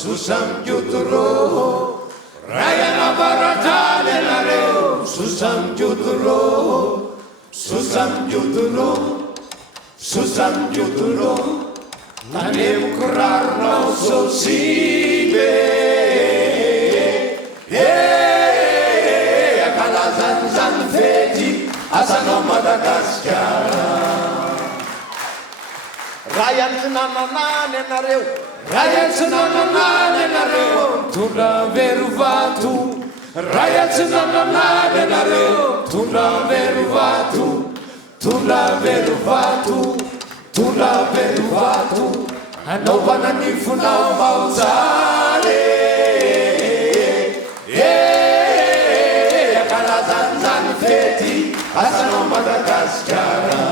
susamjutro rayana baratale nareo susamjutro susamjutro tanemko raronao sosibe akalazanyzany fety asanao Madagasikara rayan tsy nananany anareo raya tsy nananany anareo tondra verovato raya tsy nananany anareo tondra verovato anaovana ny fonao maotsare akalazanyzany fety asanao Madagasikara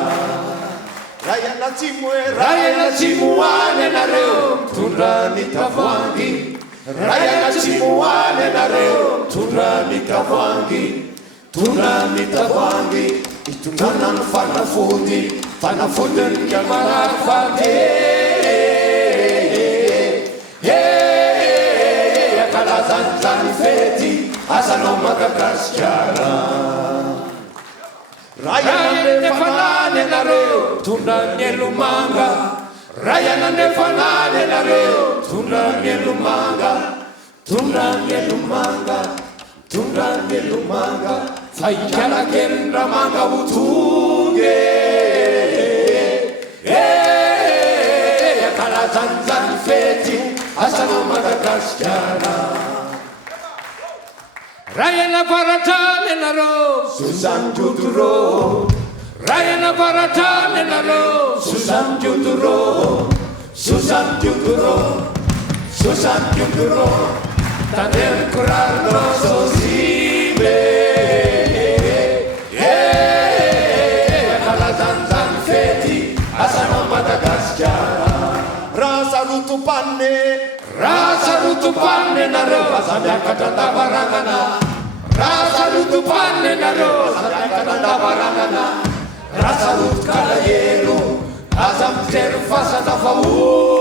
rayana tsimo any anareo tondra ny tavoangy rayana tsimo any anareo tondra ny tavoangy itondrana ny fanafodiny kamarary fate akalazanyzany fety asanao Madagasikara rayana nefanany anareo tondra ny elomanga rayana nefanany anareo tondra ny elomanga fa ikalakeliny ramanga otonge akalazanyzany fety asanao Madagasikara rayana baratrany anareo susamjutro rayana baratrany anareo susamjutro tanemko raronao sosibe akalazanyzany fety asanao Madagasikara rasarotopanne nareo aza miakatra andavarangana rasarotopanne nareo aza miakatra andavarangana rasaroto kalahelo aza mijery fasana fao